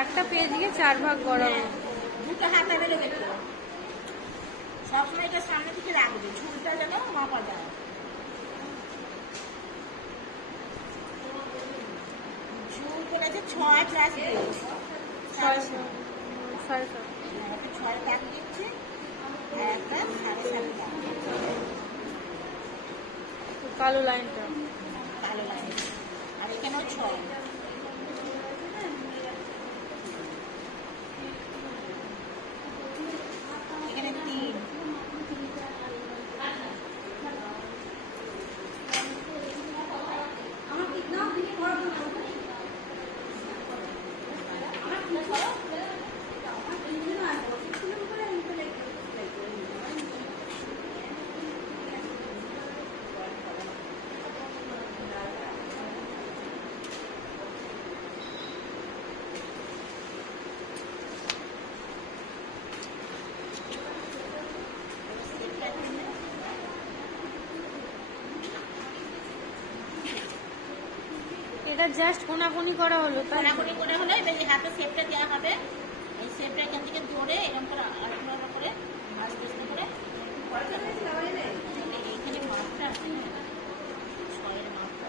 একটা পেজকে 4 ভাগ করা হবে। দুটো হাতা বেলে দেখো, সবসময় এটা সামনে থেকে রাখবে, ঝুলটা যেন মাপা যায়। ঝুল বলেছে 6 প্লাস 600। 6 দাগ দিচ্ছে, একটা 7.5 দাগ, কালো লাইনটা, কালো লাইন, আর এখানেও 6, এখানে 3, এটা জাস্ট কোনাকুনি করা হলো, কোনাকুনি করে হলে এবার এই হাতে শেপটা দেওয়া হবে। এই শেপটা এখান থেকে ধরে এরকম করে আলাদা করে আস্তে আস্তে করে এইখানে মাপটা আছে না, 6-এর মাপটা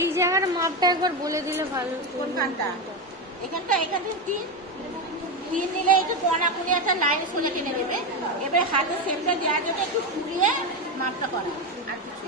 এই জায়গার মাপটা একবার বলে দিলে ভালো। কোনখানটা? এখানটা, এখান থেকে 3 নিলে একটু কোনাকুনি একটা লাইন সোজা টেনে দেবে। এবার হাতে শেপটা দেওয়ার জন্য একটু ঘুরিয়ে মাপটা করা, আর কিছু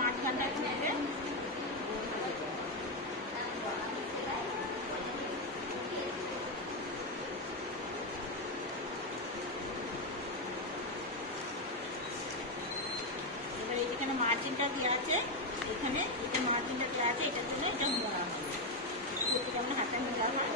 মাঝখানটা নেবে। এবার এইখানে মার্জিনটা দেওয়া আছে, এখানে এটা মার্জিনটা দেওয়া আছে, এটার জন্য এটা মোড়া হবে, যেমন হাতে মোড়া হয়।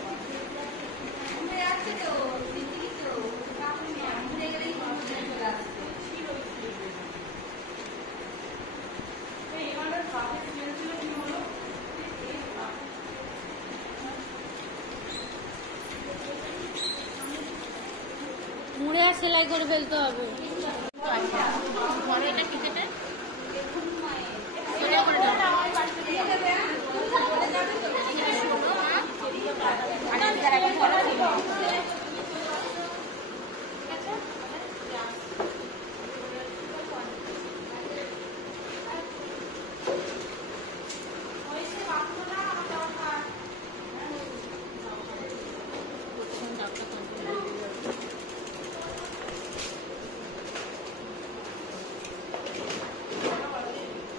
মুড়ে আর সেলাই করে ফেলতে হবে। এটা কিচেনে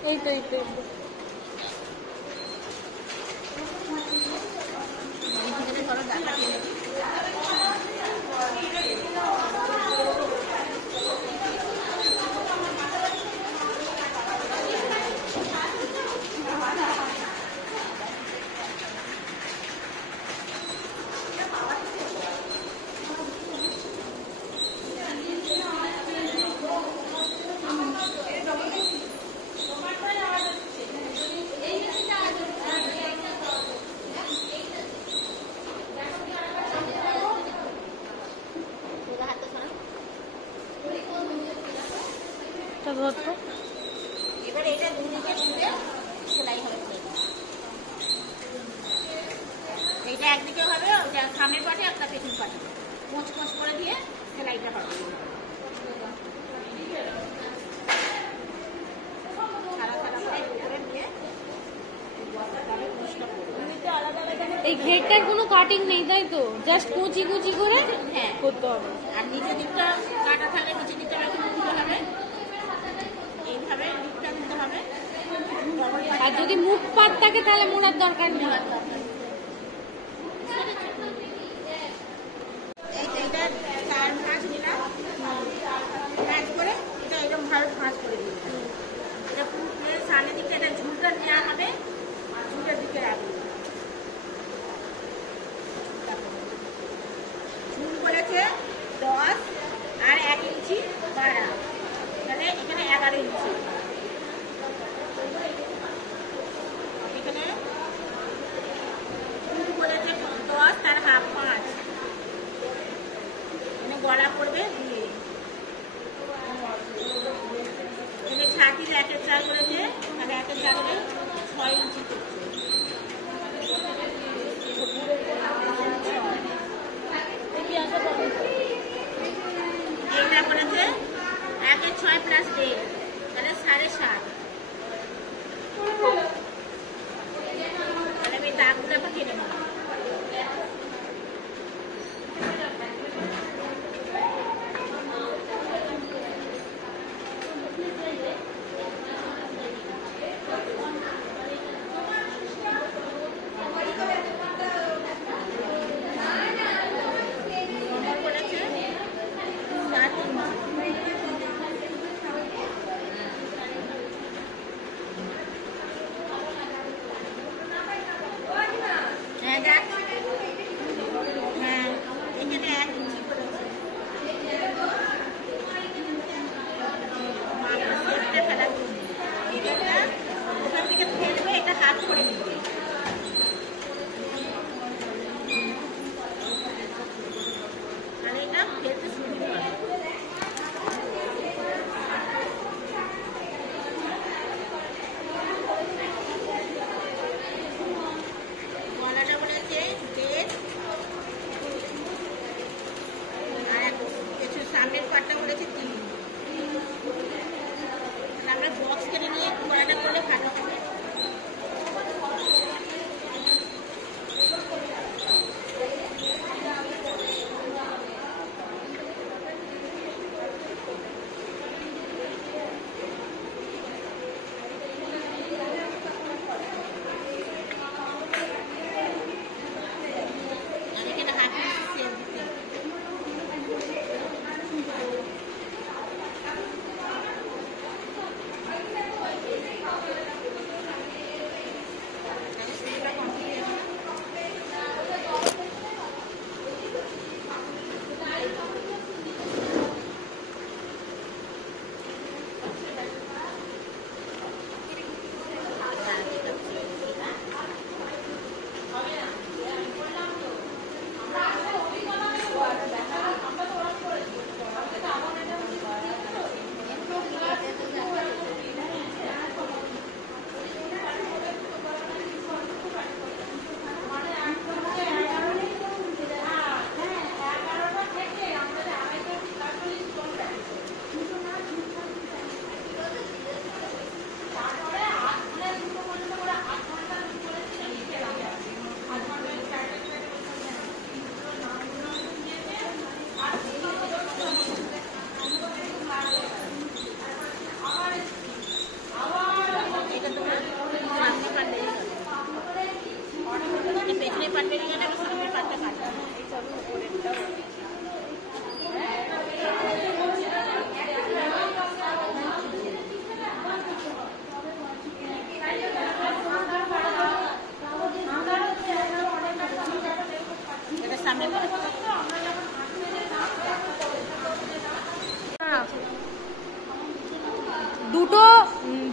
এই তো ধরতো। এবার এটা দুদিকে ঘুরে সেলাই হবে, এইটা একদিকে হবে, ওটা সামনের পাটে একটা পেছন পাটে কোঁচ কোঁচ করে দিয়ে সেলাইটা হবে। এই ঘেরটার কোনো কাটিং নেই তাই তো, জাস্ট কুচি কুচি করে হ্যাঁ করতে হবে। আর নিচের দিকটা কাটা থাকলে নিচের দিকটা এরকম দিতে হবে, এইভাবে দিকটা দিতে হবে। আর যদি মুখ পাত থাকে তাহলে মোড়ার দরকার নেই। এইটা 4 ভাঁজ দিলাম, ভাঁজ করে এটা এরকম ভাবে ভাঁজ করে দিলাম। এটা পুরো সামনের দিকটা এটা ঝুলটা নেওয়া হবে, ঝুলের দিকে রাখবো। ঝুল বলেছে 10 আর 1 ইঞ্চি বাড়া, তাহলে এখানে 11 ইঞ্চি। এখানে ঝুল বলেছে 10 তার হাফ 5, মানে গলা পড়বে 2। এখানে ছাতির 1-এর 4 করেছে, তাহলে 1-এর 4 হলে 6 ইঞ্চি করছে। এইটা করেছে 1-এর 6 প্লাস 1.5, তাহলে 7.5। তাহলে আমি দাগগুলো এখন কেটে নেব। সামনের পাটটা বলেছে 3, আমরা বক্স কেটে নিয়ে একটু গলাটা করলে ভালো হবে।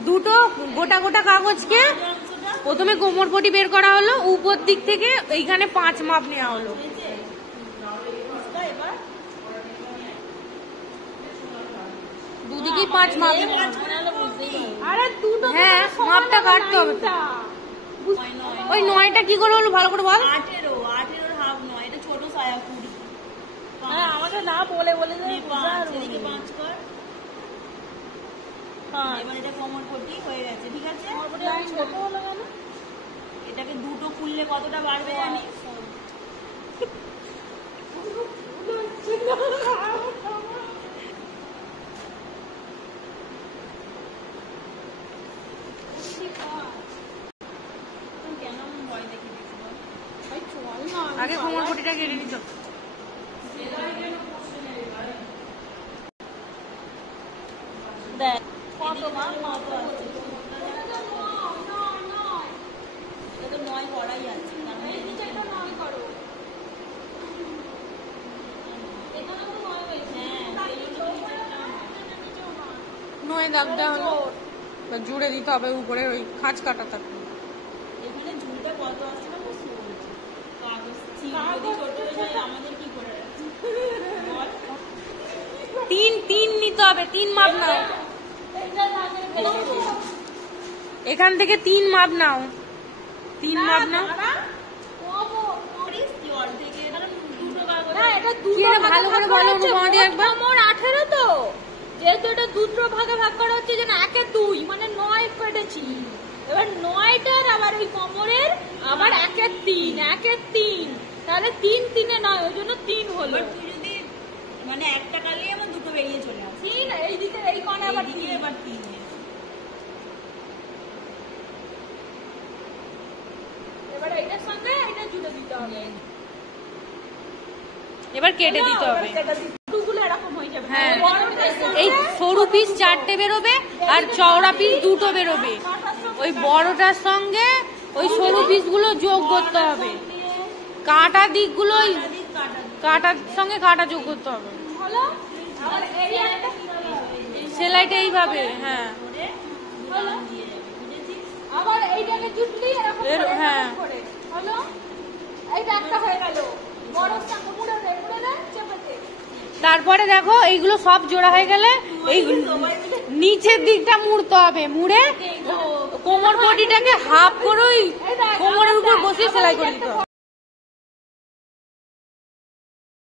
দুটো গোটা গোটা কাগজকে প্রথমে কোমরপটি বের করা হলো, উপর দিক থেকে এইখানে 5 মাপ নেওয়া হলো। দুদিকেই 5 মাপ। আরে দুটো, হ্যাঁ মাপটা কাটতে হবে। ওই 9টা কি করে হলো ভালো করে বল। 18 হাফ 9, এটা ছোট সায়া 20। আমাকে না বলে বলে 5 এদিকে 5 কর। এবার এটা কোমরপটি হয়ে গেছে, ঠিক আছে? ছোট হলো কেন? এটাকে দুটো খুললে কতটা বাড়বে জানিস? আগে কোমর পটিটা কেটে নিত। দেখ কত মাল এটা তো 9 করাই আছে, তার মানে নিচেটা 9 করো। এখানে তো 9 হয়েছে। হ্যাঁ এই তো নিচেটা 9 দাগ দেওয়া হলো, জুড়ে দিতে হবে উপরে ওই খাঁজ কাটা থাকবে। এখানে ঝুলটা কত আছে না বুঝতে বলছি। কাগজ যদি ছোট হয়ে যায় আমাদের কি করে রাখছি? 3 নিতে হবে, 3 মাপ নাও। এখান থেকে 3 মাপ নাও, 3 মাপ নাও। ভালো করে বলো অনুপমাদি একবার। 18 তো, যেহেতু এটা দুটো ভাগে ভাগ করা হচ্ছে, যেন 1 এর 2 মানে 9 কেটেছি। এবার 9টার আবার ওই কোমরের আবার 1 এর 3, 1 এর 3, তাহলে 3 3 এ 9, ওই জন্য 3 হলো। তুই যদি মানে একটা কালেই আমার দুটো বেরিয়ে চলে আসে। 3 এই দিকে এই কোণে আবার 3, এবার 3 এবার এইটার সঙ্গে এটা জুড়ে দিতে হবে। এবার কেটে দিতে হবে। দুগুলো এরকম হয়ে যাবে। হ্যাঁ, এই সরু পিস 4টে বেরোবে আর চওড়া পিস 2টো বেরোবে। ওই বড়টার সঙ্গে ওই সরু পিসগুলো যোগ করতে হবে। কাটা দিকগুলো ওই কাটার সঙ্গে কাটা যোগ করতে হবে। হলো, আবার এই একটা সেলাইটা এইভাবে। হ্যাঁ হলো, আবার এইটাকে জুটলি এরকম করে, হ্যাঁ করে হলো। এইটা একটা হয়ে গেল, বড় সঙ্গে মুড়ে দে চেপে দে। তারপরে দেখো এইগুলো সব জোড়া হয়ে গেলে এই নিচের দিকটা মুড়তে হবে, মুড়ে কোমর বডিটাকে হাফ করে ওই কোমরের উপর বসিয়ে সেলাই করে দিতে হবে।